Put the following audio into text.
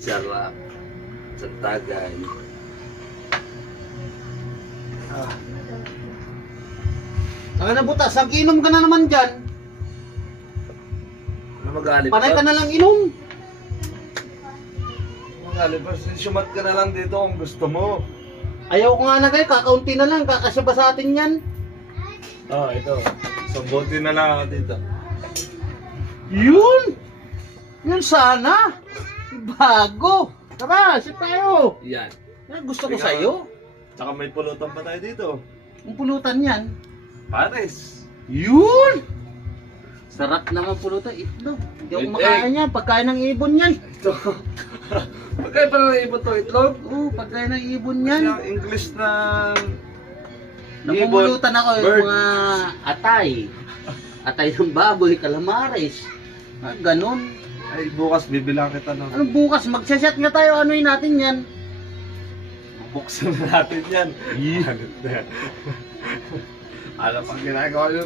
Sarap. Sa Tagay. Ang na butas, inom ka na naman dyan. Ano magalit Panay ka pa? na lang inom. Magalit pa. Sumat ka na lang dito kung gusto mo. Ayaw ko nga na kayo, kakaunti na lang, kakasya ba sa atin yan? Ito. Sambuti na lang ako dito. Yun! Yun sana! Bago! Tara, sit tayo! Yan. Yan, gusto ko Tingnan. sa'yo. Tsaka may pulutan pa tayo dito. Ang pulutan yan. Pares. Yun! Sarap naman pulutan, itlog. Hindi ako With makain yan, pagkain ng ibon yan. Ito. Pagkaya pa na ibon to itlog. Oo, pagkain ng ibon Kasi yan. ang English na Namumulutan ako yung bird. mga atay. Atay ng baboy, calamares. Ah, ganun. Ay, bukas bibilang kita ng... Ano bukas, magsaset nga tayo, anuin natin yan. Buksan natin yan. Ano pang ginagawa nyo?